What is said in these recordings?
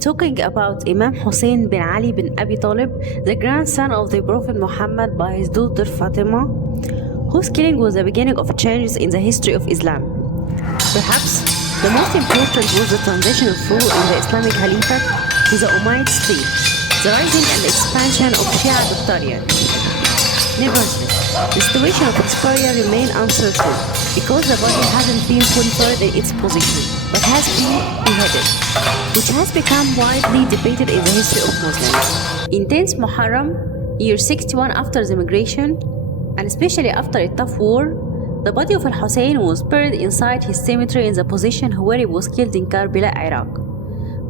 talking about Imam Hussein bin Ali bin Abi Talib, the grandson of the Prophet Muhammad by his daughter Fatima, whose killing was the beginning of changes in the history of Islam. Perhaps the most important was the transition of rule in the Islamic Caliphate to the Umayyad state, the rising and expansion of Shia Doctrine. Nevertheless, the situation of his career remained uncertain because the body hasn't been fortified in its position, but has been beheaded, which has become widely debated in the history of Muslims. In 10th Muharram, year 61 after the migration, and especially after a tough war, the body of Al-Hussein was buried inside his cemetery in the position where he was killed in Karbala, Iraq.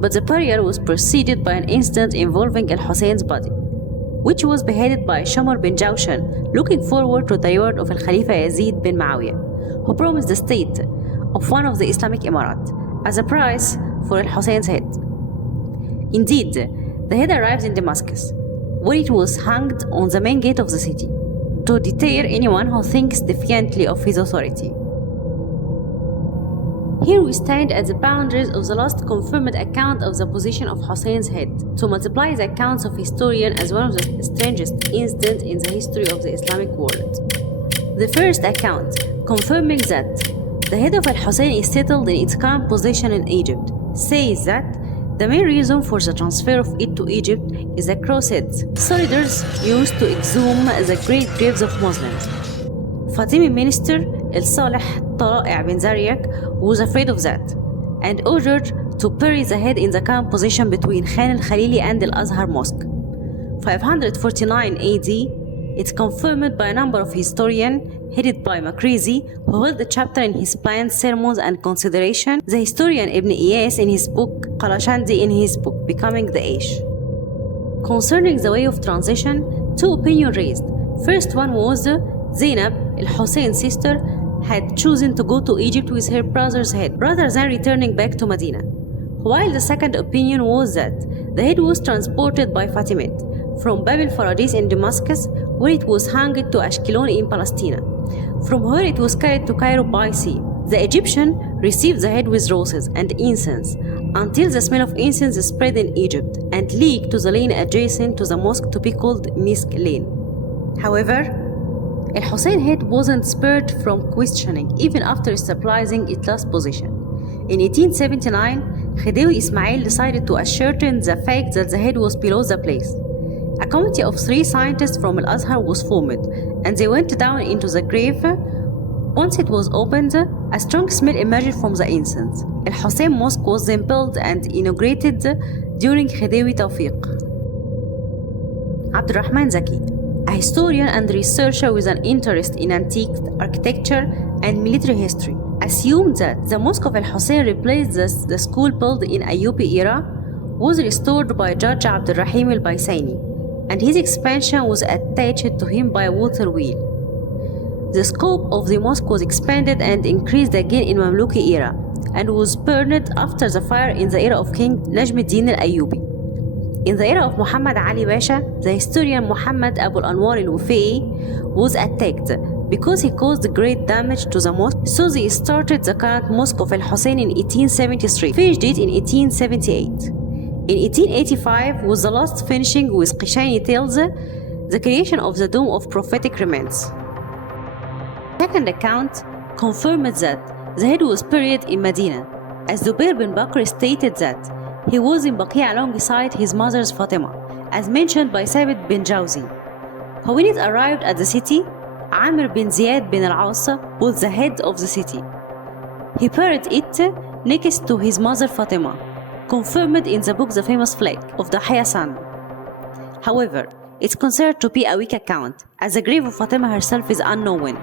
But the burial was preceded by an incident involving Al-Hussein's body, which was beheaded by Shamar bin Jawshan, looking forward to the reward of Al-Khalifa Yazid bin Muawiyah, who promised the state of one of the Islamic Emirat as a price for Al-Hussein's head. Indeed, the head arrives in Damascus, where it was hanged on the main gate of the city, to deter anyone who thinks defiantly of his authority. Here we stand at the boundaries of the last confirmed account of the position of Hussein's head, to multiply the accounts of historians as one of the strangest incidents in the history of the Islamic world. The first account, confirming that the head of Al-Hussein is settled in its current position in Egypt, says that the main reason for the transfer of it to Egypt is the crusades soldiers used to exhume the great graves of Muslims. Fatimi minister Al-Salih Tala'i bin Zaryak was afraid of that and ordered to bury the head in the current position between Khan al-Khalili and Al-Azhar Mosque. 549 AD, it's confirmed by a number of historians headed by Makrizi, who held the chapter in his planned sermons and consideration, the historian Ibn Iyas in his book, Qalashandi in his book, Becoming the Age. Concerning the way of transition, two opinions raised. First one was Zainab, Al-Hussein's sister, had chosen to go to Egypt with her brother's head rather than returning back to Medina, while the second opinion was that the head was transported by Fatimid from Bab al-Faradis in Damascus, where it was hung to Ashkelon in Palestine, from where it was carried to Cairo by sea. The Egyptian received the head with roses and incense until the smell of incense spread in Egypt and leaked to the lane adjacent to the mosque to be called Misk Lane. However, Al-Hussein head wasn't spared from questioning even after stabilizing its last position. In 1879, Khidewi Ismail decided to ascertain the fact that the head was below the place. A committee of 3 scientists from Al-Azhar was formed, and they went down into the grave. Once it was opened, a strong smell emerged from the incense. Al-Hussein Mosque was then built and inaugurated during Khidewi Tawfiq. Abdurrahman Zaki, a historian and researcher with an interest in antique architecture and military history, assumed that the Mosque of Al-Hussein replaced the school built in Ayyubi era was restored by Judge Abdurrahim al-Baisani, and his expansion was attached to him by a water wheel. The scope of the mosque was expanded and increased again in Mamluki era, and was burned after the fire in the era of King Najmuddin al-Ayyubi. In the era of Muhammad Ali Pasha, the historian Muhammad Abu al-Anwar al-Wufai was attacked because he caused great damage to the mosque, so they started the current Mosque of Al-Hussein in 1873, finished it in 1878. In 1885 was the last finishing with Qishani tells the creation of the Dome of Prophetic Remains. The second account confirmed that the head was buried in Medina, as Zubair bin Bakr stated that he was in Baqi alongside his mother's Fatima, as mentioned by Thabit bin Jawzi. But when it arrived at the city, Amr bin Ziyad bin al-As was the head of the city. He buried it next to his mother Fatima, confirmed in the book The Famous Flag of the Hayasan. However, it's considered to be a weak account, as the grave of Fatima herself is unknown.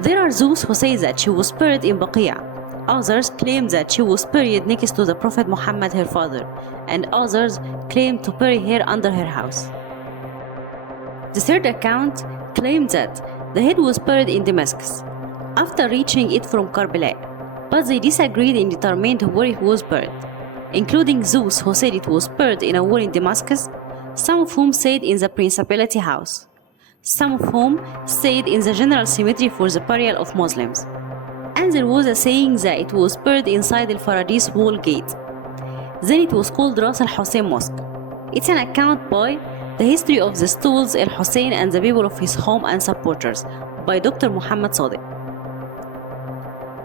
There are those who say that she was buried in Baqi'. Others claim that she was buried next to the Prophet Muhammad, her father, and others claim to bury her under her house. The third account claimed that the head was buried in Damascus after reaching it from Karbala, but they disagreed in determining where it was buried, including those who said it was buried in a wall in Damascus, some of whom said in the Principality House, some of whom said in the general cemetery for the burial of Muslims, and there was a saying that it was buried inside the Faradis wall gate. Then it was called Ras Al Hussein Mosque. It's an account by The History of the Stools Al Hussein and the People of His Home and Supporters by Dr. Muhammad Sadiq.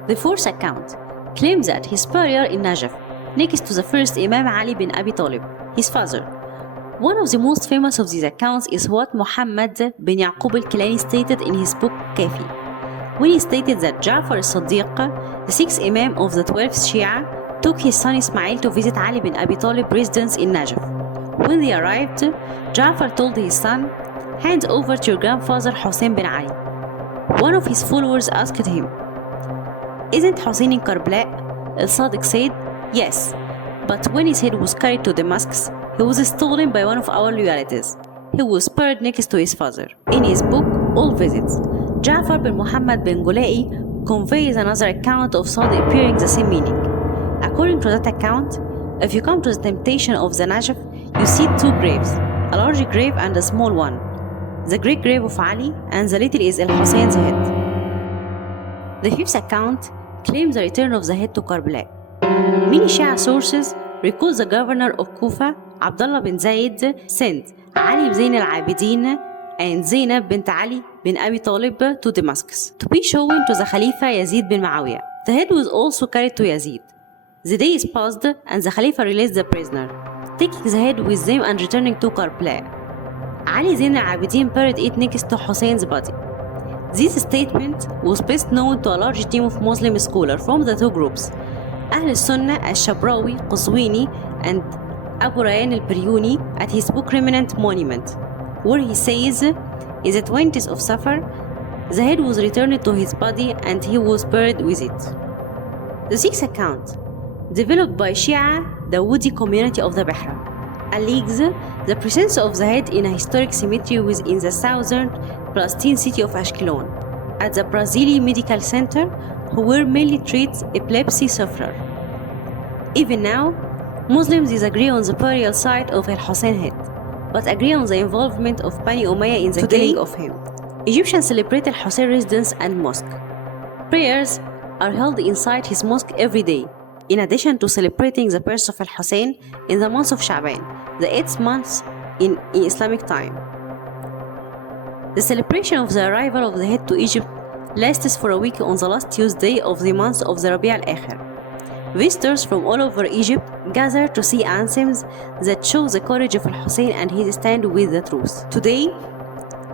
The fourth account claims that his burial in Najaf, next to the first Imam Ali bin Abi Talib, his father. One of the most famous of these accounts is what Muhammad bin Yaqub al-Kilani stated in his book Kafi, when he stated that Ja'far al-Siddiq, the sixth Imam of the 12th Shia, took his son Ismail to visit Ali bin Abi Talib residence in Najaf. When they arrived, Ja'far told his son, "Hand over to your grandfather Hussein bin Ali." One of his followers asked him, "Isn't Hussein in Karbala?" Al-Sadiq said, "Yes, but when his head was carried to Damascus, he was stolen by one of our loyalities. He was buried next to his father." In his book, All Visits, Ja'far bin Muhammad bin Gulai conveys another account of Sadiq appearing the same meaning. According to that account, if you come to the temptation of the Najaf, you see two graves, a large grave and a small one. The great grave of Ali and the little is Al-Hussein's head. The fifth account claims the return of the head to Karbala. Many Shia sources record the governor of Kufa, Abdullah bin Zayd, sent Ali bin al-Abidin and Zainab bint Ali bin Abi Talib to Damascus to be shown to the Khalifa Yazid bin Muawiyah. The head was also carried to Yazid. The days passed and the Khalifa released the prisoner, taking the head with them and returning to Karbala. Ali Zain al-Abidin buried it next to Hussein's body. This statement was best known to a large team of Muslim scholars from the two groups, Ahl al-Sunnah al-Shabrawi Qazwini and Abu Rayyan al-Biryuni, at his book Remnant Monument, where he says, "In the 20th of Safar, the head was returned to his body and he was buried with it." The sixth account, developed by Shia Dawoodi community of the Bahra, alleges the presence of the head in a historic cemetery within the southern Palestine city of Ashkelon, at the Brazili Medical Center, where mainly treats epilepsy sufferers. Even now, Muslims disagree on the burial site of Al-Hussein head, but agree on the involvement of Bani Umayyah in the killing of him. Egyptians celebrate Al-Hussein residence and mosque. Prayers are held inside his mosque every day, in addition to celebrating the birth of Al-Hussein in the month of Sha'ban, the 8th month in Islamic time. The celebration of the arrival of the head to Egypt lasts for a week on the last Tuesday of the month of the Rabi' al-Akhir. Visitors from all over Egypt gather to see anthems that show the courage of Al-Hussein and his stand with the truth. Today,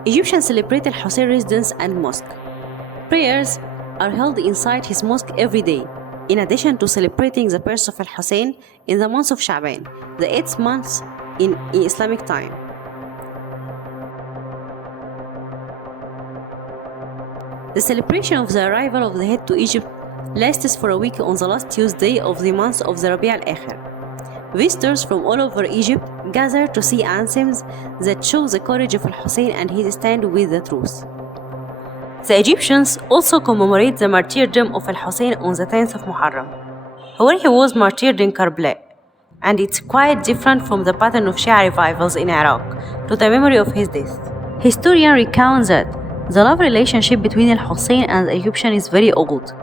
Egyptians celebrate Al-Hussein residence and mosque. Prayers are held inside his mosque every day, in addition to celebrating the birth of Al-Hussein in the month of Sha'ban, the 8th month in Islamic time. The celebration of the arrival of the head to Egypt lasts for a week on the last Tuesday of the month of the Rabi' al-Akhir. Visitors from all over Egypt gather to see anthems that show the courage of Al-Hussein and his stand with the truth. The Egyptians also commemorate the martyrdom of Al-Hussein on the 10th of Muharram, where he was martyred in Karbala, and it's quite different from the pattern of Shia revivals in Iraq to the memory of his death. Historians recount that the love relationship between Al-Hussein and the Egyptians is very old.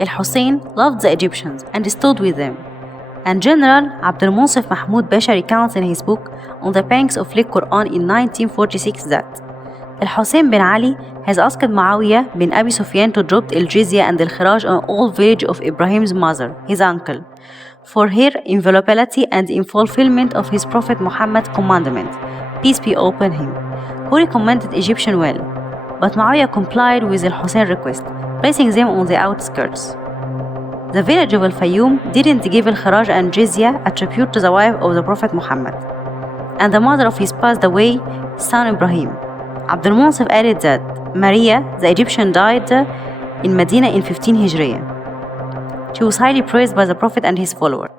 Al-Hussein loved the Egyptians and stood with them. And General Abdul Munsif Mahmoud Basha recounts in his book On the Banks of Lake Quran in 1946 that Al-Hussein bin Ali has asked Muawiyah bin Abi Sufyan to drop al-jizya and al-khiraj on all village of Ibrahim's mother, his uncle, for her inviolability and in fulfillment of his Prophet Muhammad's commandment, peace be upon him, who recommended Egyptian well. But Muawiyah complied with Al-Hussein request, placing them on the outskirts. The village of Al-Fayoum didn't give al-khiraj and jizya, a tribute to the wife of the Prophet Muhammad, and the mother of his passed away son Ibrahim. Abdul Munsif added that Maria, the Egyptian, died in Medina in 15 Hijriya. She was highly praised by the Prophet and his followers.